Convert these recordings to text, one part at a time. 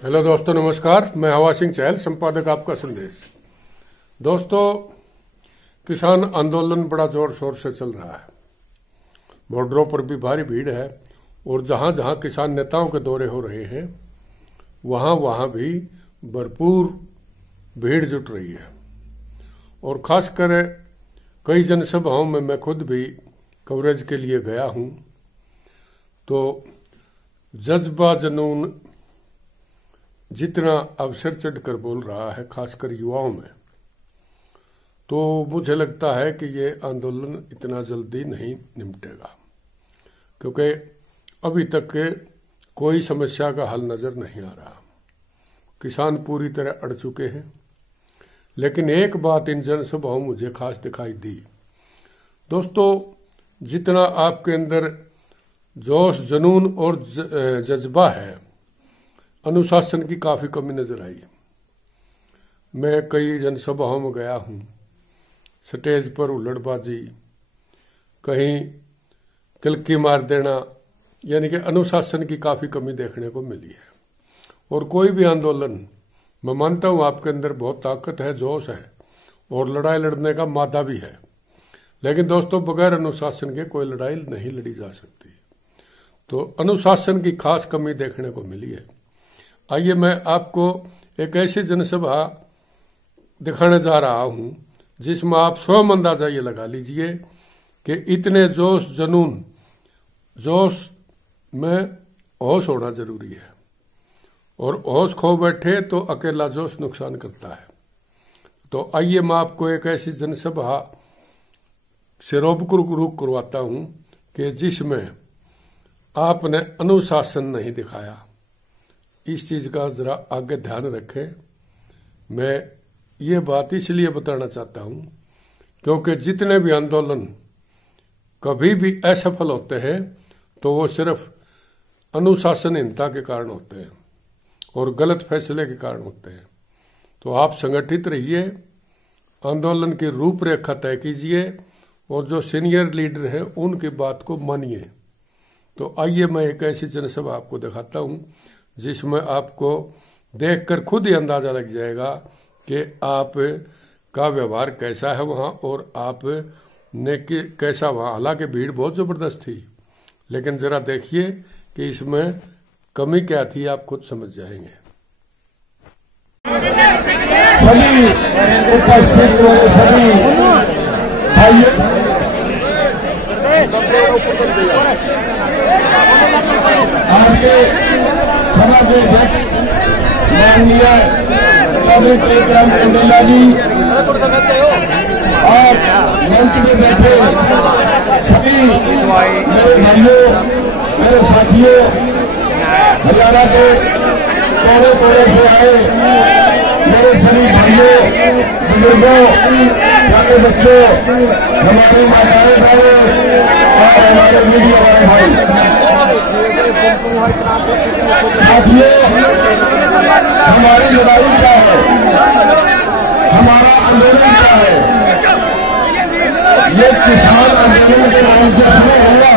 Hello दोस्तों, नमस्कार। मैं हवा सिंह चहल, संपादक आपका संदेश। दोस्तों, किसान आंदोलन बड़ा जोर शोर से चल रहा है। बॉर्डरों पर भी भारी भीड़ है और जहां जहां किसान नेताओं के दौरे हो रहे हैं वहां वहां भी भरपूर भीड़ जुट रही है। और खासकर कई जनसभाओं में मैं खुद भी कवरेज के लिए गया हूं तो जज्बा जुनून जितना अब सिर चढ़कर बोल रहा है, खासकर युवाओं में, तो मुझे लगता है कि ये आंदोलन इतना जल्दी नहीं निपटेगा, क्योंकि अभी तक के कोई समस्या का हल नजर नहीं आ रहा। किसान पूरी तरह अड़ चुके हैं। लेकिन एक बात इन जनसभाओं मुझे खास दिखाई दी। दोस्तों, जितना आपके अंदर जोश, जुनून और जज्बा है, अनुशासन की काफी कमी नजर आई। मैं कई जनसभाओं में गया हूं, स्टेज पर हुल्लड़बाजी, कहीं तिलकी मार देना, यानी कि अनुशासन की काफी कमी देखने को मिली है। और कोई भी आंदोलन, मैं मानता हूं आपके अंदर बहुत ताकत है, जोश है और लड़ाई लड़ने का मादा भी है, लेकिन दोस्तों बगैर अनुशासन के कोई लड़ाई नहीं लड़ी जा सकती। तो अनुशासन की खास कमी देखने को मिली है। आइए मैं आपको एक ऐसी जनसभा दिखाने जा रहा हूं जिसमें आप स्वयं अंदाजा ये लगा लीजिए कि इतने जोश, जुनून, जोश में होश होना जरूरी है। और होश खो बैठे तो अकेला जोश नुकसान करता है। तो आइए मैं आपको एक ऐसी जनसभा से रूबरू करवाता हूं कि जिसमें आपने अनुशासन नहीं दिखाया। इस चीज का जरा आगे ध्यान रखें। मैं ये बात इसलिए बताना चाहता हूं क्योंकि जितने भी आंदोलन कभी भी असफल होते हैं तो वो सिर्फ अनुशासनहीनता के कारण होते हैं और गलत फैसले के कारण होते हैं। तो आप संगठित रहिए, आंदोलन की रूपरेखा तय कीजिए और जो सीनियर लीडर हैं उनकी बात को मानिए। तो आइए मैं एक ऐसी जनसभा आपको दिखाता हूं जिसमें आपको देखकर खुद ही अंदाजा लग जाएगा कि आप का व्यवहार कैसा है वहां और आप ने कैसा वहां। हालांकि भीड़ बहुत जबरदस्त थी, लेकिन जरा देखिए कि इसमें कमी क्या थी, आप खुद समझ जाएंगे। सभी उपस्थित सभी भाइयों, आपके सभा के अध्यक्ष माननीय टेकराम चंदेला जी और मंच में बैठे सभी मेरे भाइयों, मेरे साथियों, हरियाणा के कोने कोने से आए मेरे सभी भाइयों, बुजुर्गों, छोटे बच्चों, हमारी माताएं बहनें और हमारे मीडिया वाले भाई साथियों, हमारी लड़ाई क्या है, हमारा आंदोलन क्या है? ये किसान आंदोलन के नाम से शुरू हुआ।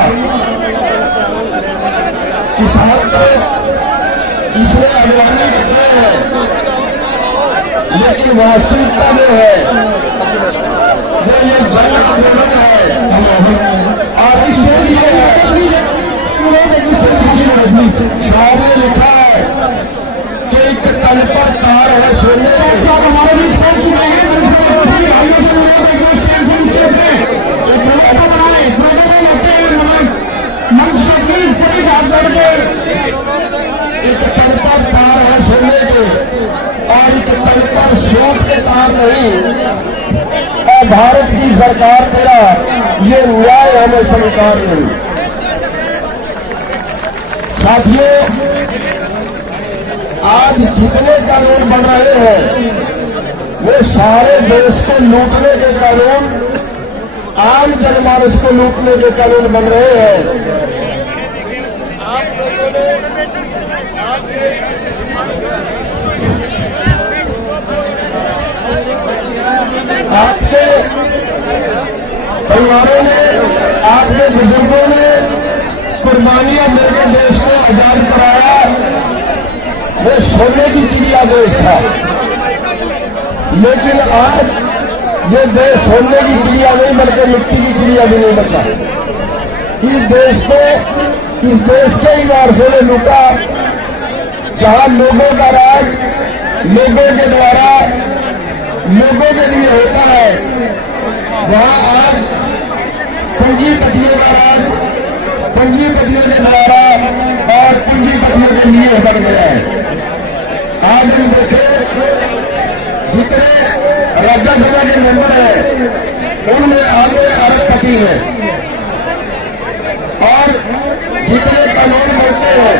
किसान तो इसमें अगवानी करते हैं, लेकिन वास्तविकता में है वो ये जन आंदोलन है। और इसलिए शाह ने लिखा है कि एक तल पर तार है सोने का। हमारे भी पहुंच चुके हैं एक तल पर तार है सोने के और एक तल पर सोच के तार नहीं। और भारत की सरकार तेरा ये न्याय हमें स्वीकार नहीं। साथियों, आज जितने कानून बन रहे हैं वो सारे देश को लूटने के कानून, आम जनमानस को लूटने के कानून बन रहे हैं। आप लोगों ने आपके परिवारों ने, आपके बुजुर्गों ने कुर्बानियां मेरे देश को आजाद कराया। वो सोने की चिड़िया देश था, लेकिन आज ये देश सोने की चिड़िया नहीं बल्कि मिट्टी की चिड़िया भी नहीं बचा। इस देश के ही वारसों ने लूटा, जहां लोगों का राज लोगों के द्वारा लोगों के लिए होता है, वहां आज पूंजीपतियों का राज पूंजीपतियों के द्वारा और पूंजीपतियों के लिए बन गया है। आज हम देखे जितने राज्यसभा के मेंबर हैं उनमें आधे अरबपति हैं और जितने कानून बनते हैं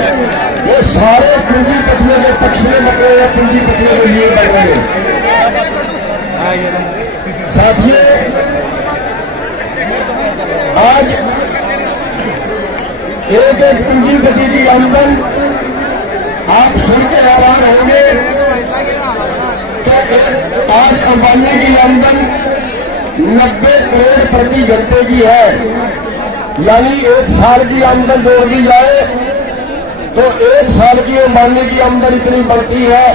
वो सारे पूंजीपतियों के पक्ष में बन रहे हैं, पूंजीपतियों के लिए बन रहे हैं। साथियों, आज एक पूंजीपति की आमदन आप सुन के हैरान होंगे कि आज अंबानी की आमदन 90 करोड़ प्रति घंटे की है, यानी एक साल की आमदन जोड़ दी जाए तो एक साल की अंबानी की आमदन इतनी बढ़ती है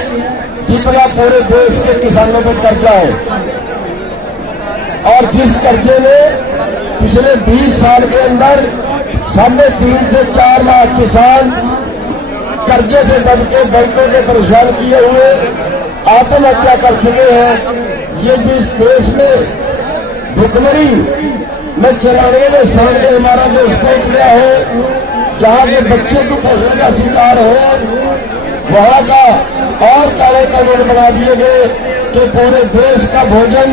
जितना पूरे देश के किसानों पर कर्जा है। और जिस कर्जे में पिछले 20 साल के अंदर 3.5 से 4 लाख किसान कर्जे से दब के बैंकों के परेशान किए हुए आत्महत्या कर चुके हैं। ये जिस देश में भुखमरी में 94 साल के हमारा जो स्टेट गया है, जहां के बच्चे को फसल का शिकार हो, वहां का और काले कानून बना दिए गए कि पूरे देश का भोजन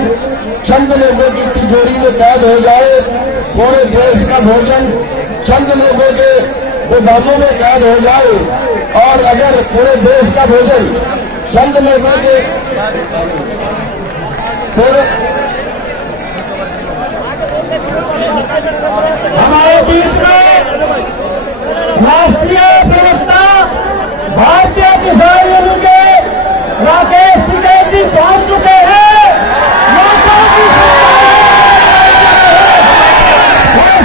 चंद लोगों की तिजोरी में कैद हो जाए, पूरे देश का भोजन चंद लोगों के गोदामों में कैद हो जाए। और अगर पूरे देश का भोजन चंद लोगों के पूरे हमारे बीच में राष्ट्रीय प्रवक्ता भारतीय किसान यूनियन के राकेश टिकैत जी पहुंच चुके हैं।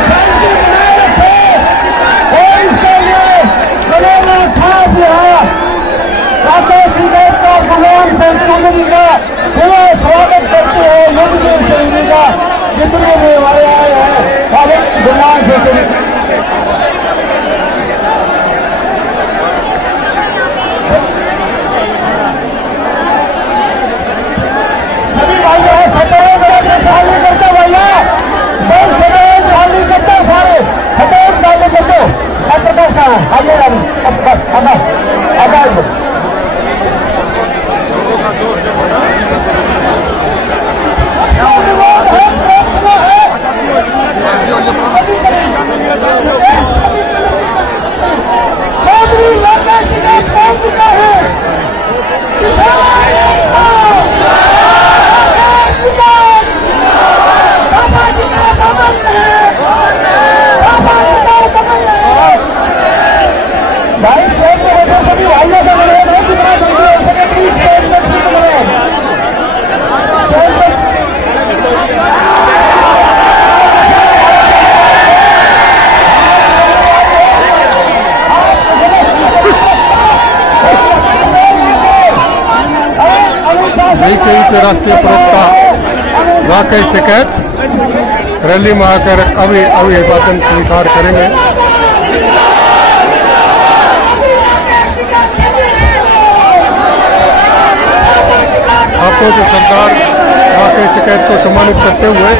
शांति बनाए रखे और इसके लिए कोरोना खास यहाँ राकेश टिकैत का भगवान संस्कृति का पूरा स्वागत करते हैं। यूनियन सैनिक का जितने भी हमारे आए हैं सारे भगवान से के राष्ट्रीय प्रवक्ता राकेश टिकैत रैली में आकर अभिवादन स्वीकार करेंगे। आपको जो सरदार राकेश टिकैत को सम्मानित करते हुए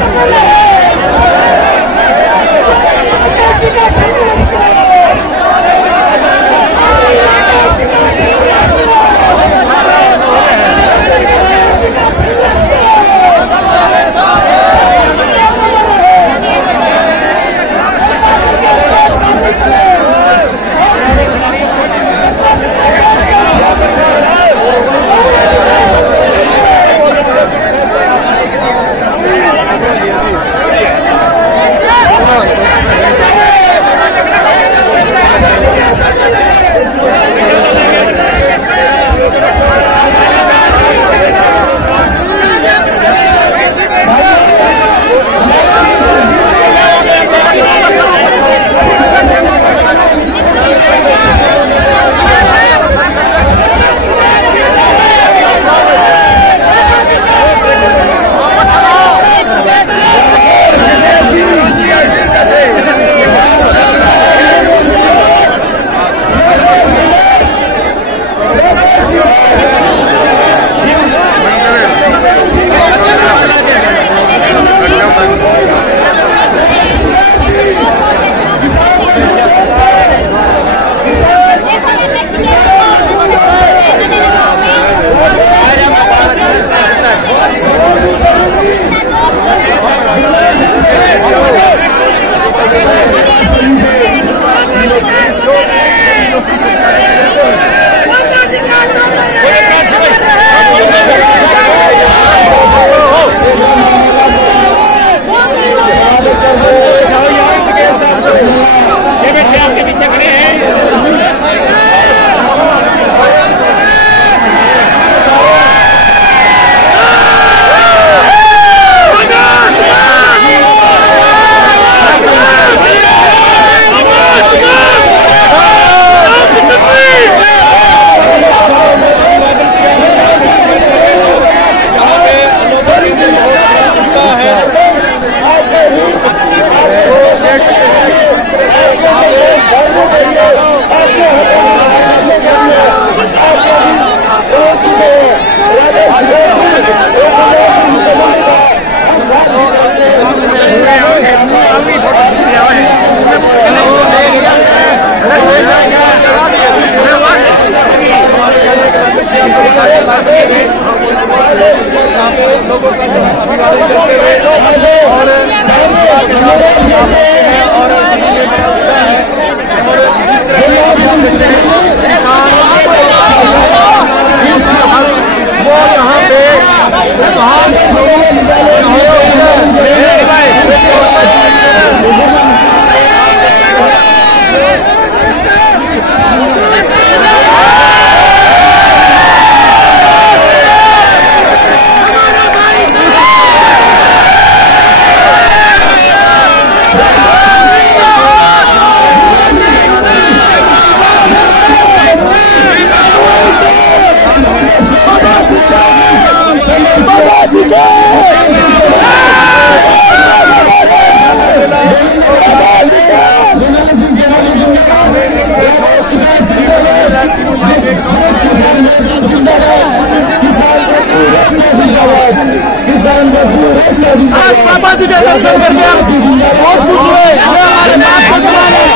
आज पापा जी के दर्शन करके हम बहुत खुश हुए। ये हमारे नाथ को सवाल है।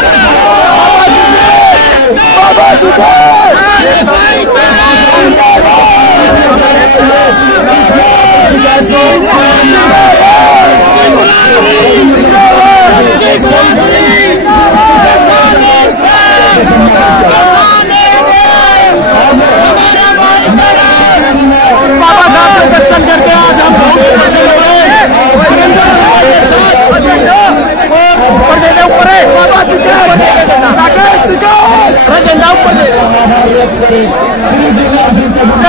पापा जी बाबा साहब के दर्शन करके आज हम बहुत प्रसन्न हुए।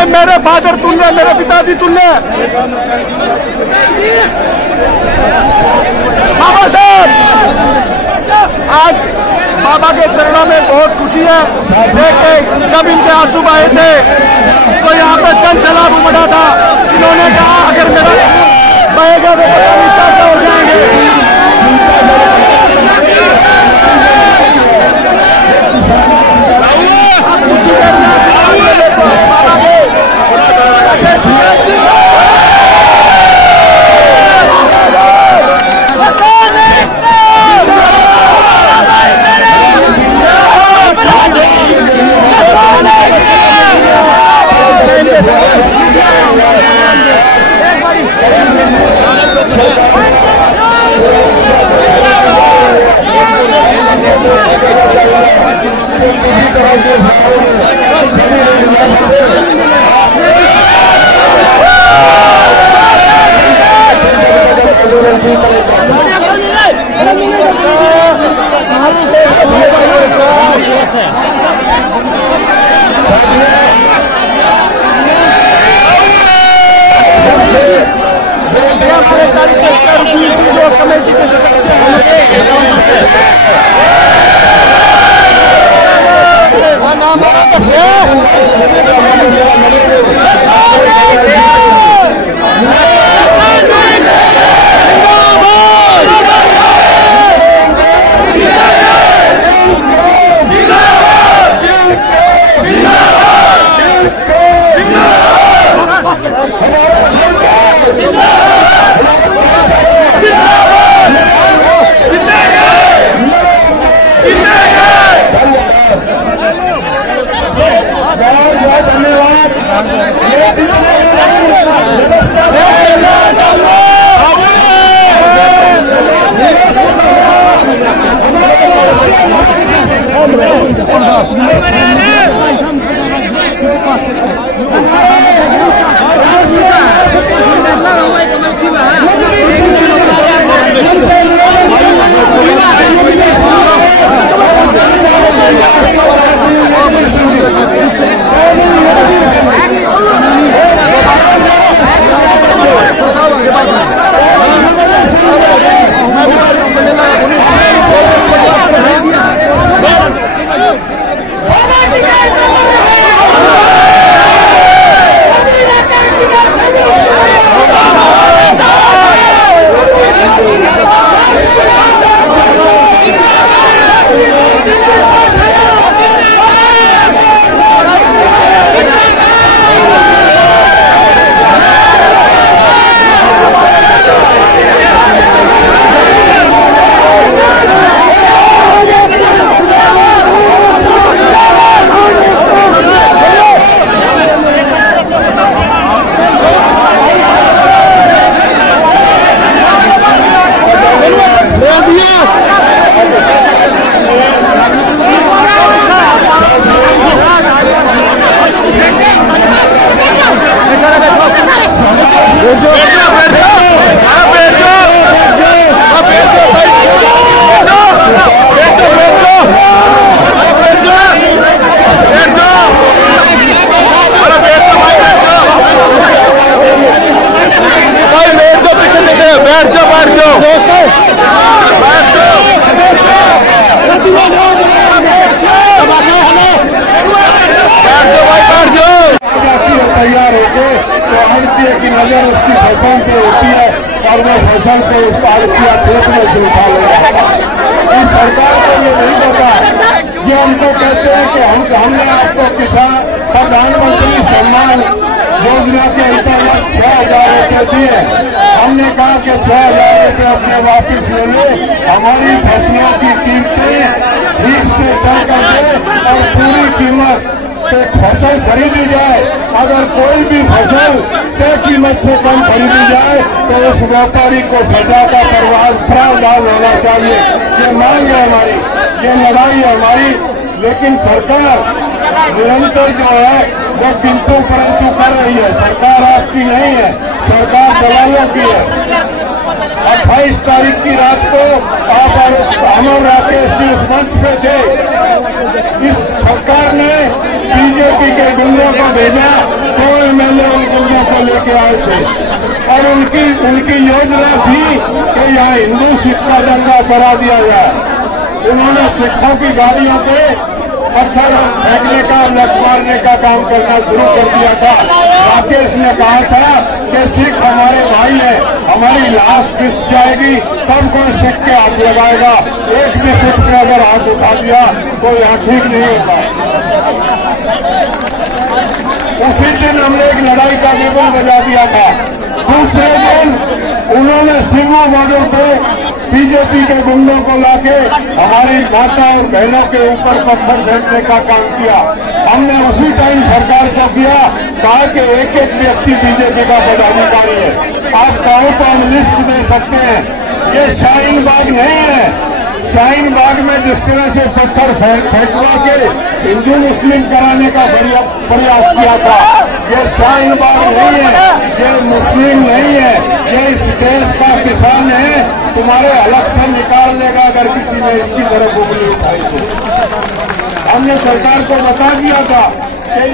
मेरे फादर तुल्य, मेरे पिताजी तुल्य बाबा साहब, आज बाबा के चरणों में बहुत खुशी है। देखे जब इनके आंसू बहे थे तो यहाँ पे जन सैलाब उमड़ा था। इन्होंने कहा अगर मेरा बहेगा तो पता नहीं क्या क्या हो जाएंगे। अब कुछ ही देर में बाबा के हमारे 40 जो कमेटी के सदस्य हैं अगर उसकी फसल पे होती है और वो फसल पे उसका रुपया खेत में से उठा लेगा। इस सरकार को ये नहीं पता, ये हमको कहते हैं कि हमने आपको किसान प्रधानमंत्री सम्मान योजना के अंतर्गत 6,000 रुपये दिए। हमने कहा कि 6,000 रुपये अपने वापिस ले ले, हमारी फसलों की कीमतें ठीक से तय कर दे और पूरी कीमत पे फसल खरीदी जाए। अगर कोई भी फसल तय कीमत से कम खरीदी जाए तो उस व्यापारी को सजा का प्रावधान होना चाहिए। ये मांग है हमारी, ये लड़ाई है हमारी। लेकिन सरकार निरंतर जो है वो किंतु परंतु कर रही है। सरकार आपकी नहीं है, सरकार दलालों की है। 28 तारीख की रात को आप और अमर राकेश जी उस मंच पे थे। इस सरकार ने बीजेपी के गुंडों को भेजा, 2 MLA उन गुंडों को लेके आए थे और उनकी योजना थी कि यहाँ हिंदू सिख का दंगा करा दिया जाए। उन्होंने सिखों की गाड़ियों पे पत्थर फेंकने का, लठ मारने का काम करना शुरू कर दिया था। राकेश ने कहा था कि सिख हमारे भाई है, हमारी लाश पिस जाएगी तब कोई सिख के हाथ लगाएगा। एक भी सिख ने अगर हाथ उठा दिया तो यहाँ ठीक नहीं होगा। उसी दिन हमने एक लड़ाई का विवरण बजा दिया था। दूसरे दिन उन्होंने सिंगू बॉर्डर पे बीजेपी के गुंडों को लाके हमारी माता और बहनों के ऊपर पत्थर फेंकने का काम किया। हमने उसी टाइम सरकार को किया, कहा कि एक एक व्यक्ति बीजेपी का पदाधिकारी है, आप कहो तो हम लिस्ट दे सकते हैं। ये शाहीन बाग नहीं है। शाहीन बाग में जिस तरह से पत्थर फेंकवा के हिंदू मुस्लिम कराने का प्रयास किया था, ये शाहीन बाग नहीं है, ये मुस्लिम नहीं है, ये इस देश का किसान है। तुम्हारे अलग से निकाल देगा अगर किसी ने इसकी तरफ उंगली उठाई तो। हमने सरकार को बता दिया था कि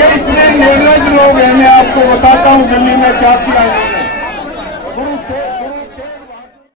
ये इतने निर्लज लोग हैं। मैं आपको बताता हूँ दिल्ली में क्या किया है।